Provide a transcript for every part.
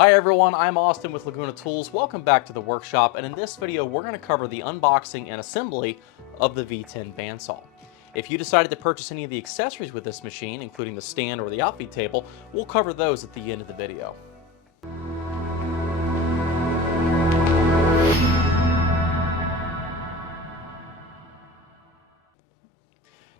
Hi everyone, I'm Austin with Laguna Tools. Welcome back to the workshop, and in this video we're going to cover the unboxing and assembly of the V10 bandsaw. If you decided to purchase any of the accessories with this machine, including the stand or the outfeed table, we'll cover those at the end of the video.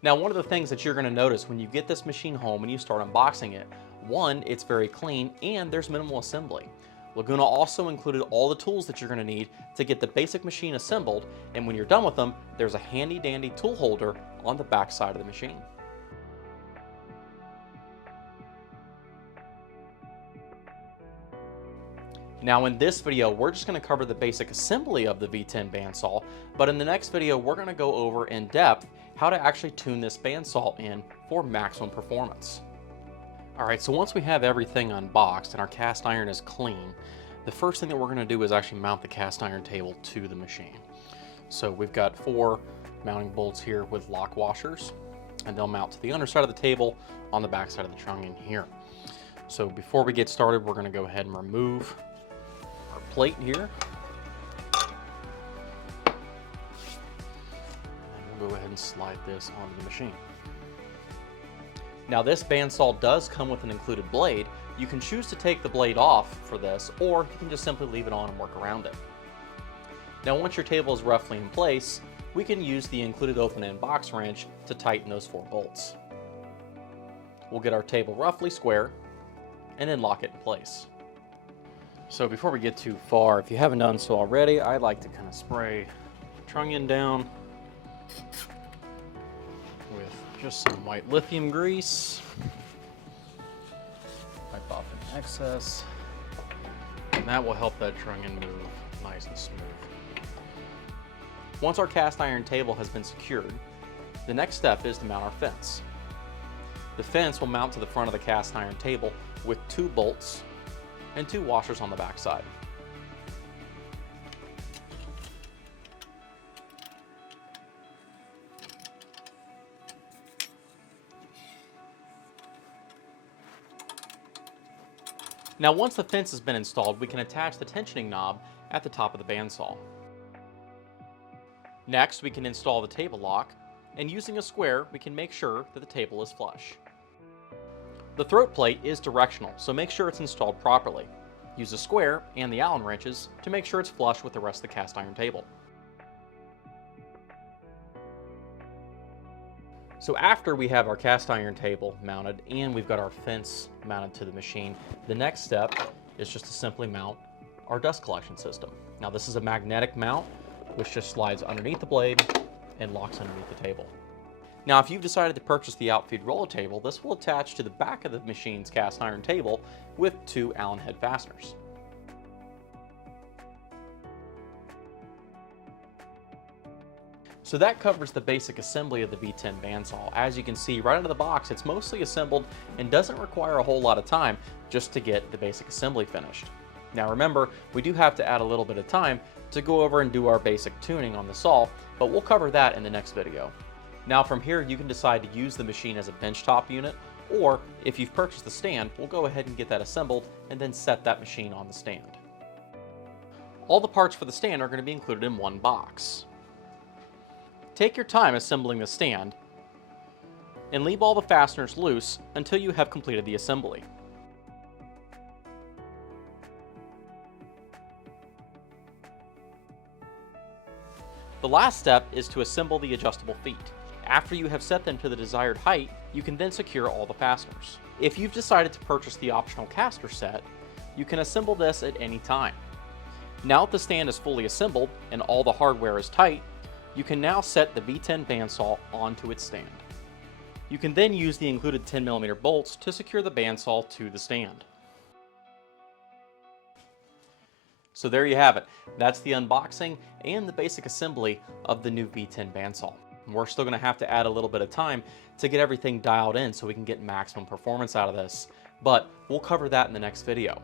Now, one of the things that you're going to notice when you get this machine home and you start unboxing it, one, it's very clean and there's minimal assembly. Laguna also included all the tools that you're going to need to get the basic machine assembled, and when you're done with them, there's a handy dandy tool holder on the back side of the machine. Now in this video, we're just going to cover the basic assembly of the V10 bandsaw, but in the next video, we're going to go over in depth how to actually tune this bandsaw in for maximum performance. Alright, so once we have everything unboxed and our cast iron is clean, the first thing that we're going to do is actually mount the cast iron table to the machine. So we've got 4 mounting bolts here with lock washers, and they'll mount to the underside of the table on the back side of the trunnion here. So before we get started, we're going to go ahead and remove our plate here. And we'll go ahead and slide this onto the machine. Now this bandsaw does come with an included blade. You can choose to take the blade off for this, or you can just simply leave it on and work around it. Now once your table is roughly in place, we can use the included open-end box wrench to tighten those 4 bolts. We'll get our table roughly square and then lock it in place. So before we get too far, if you haven't done so already, I like to kind of spray the trunnion down with just some white lithium grease. Wipe off any excess, and that will help that trunnion move nice and smooth. Once our cast iron table has been secured, the next step is to mount our fence. The fence will mount to the front of the cast iron table with 2 bolts and 2 washers on the back side. Now once the fence has been installed, we can attach the tensioning knob at the top of the bandsaw. Next, we can install the table lock, and using a square, we can make sure that the table is flush. The throat plate is directional, so make sure it's installed properly. Use a square and the Allen wrenches to make sure it's flush with the rest of the cast iron table. So after we have our cast iron table mounted and we've got our fence mounted to the machine, the next step is just to simply mount our dust collection system. Now this is a magnetic mount which just slides underneath the blade and locks underneath the table. Now if you've decided to purchase the outfeed roller table, this will attach to the back of the machine's cast iron table with 2 Allen head fasteners. So that covers the basic assembly of the V10 bandsaw. As you can see right out of the box, it's mostly assembled and doesn't require a whole lot of time just to get the basic assembly finished. Now remember, we do have to add a little bit of time to go over and do our basic tuning on the saw, but we'll cover that in the next video. Now from here, you can decide to use the machine as a benchtop unit, or if you've purchased the stand, we'll go ahead and get that assembled and then set that machine on the stand. All the parts for the stand are going to be included in one box. Take your time assembling the stand and leave all the fasteners loose until you have completed the assembly. The last step is to assemble the adjustable feet. After you have set them to the desired height, you can then secure all the fasteners. If you've decided to purchase the optional caster set, you can assemble this at any time. Now that the stand is fully assembled and all the hardware is tight, you can now set the V10 bandsaw onto its stand. You can then use the included 10mm bolts to secure the bandsaw to the stand. So there you have it. That's the unboxing and the basic assembly of the new V10 bandsaw. We're still going to have to add a little bit of time to get everything dialed in so we can get maximum performance out of this, but we'll cover that in the next video.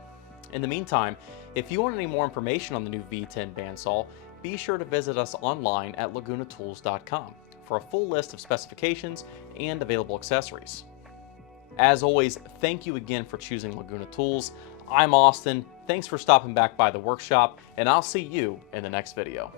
In the meantime, if you want any more information on the new V10 bandsaw, be sure to visit us online at lagunatools.com for a full list of specifications and available accessories. As always, thank you again for choosing Laguna Tools. I'm Austin. Thanks for stopping back by the workshop, and I'll see you in the next video.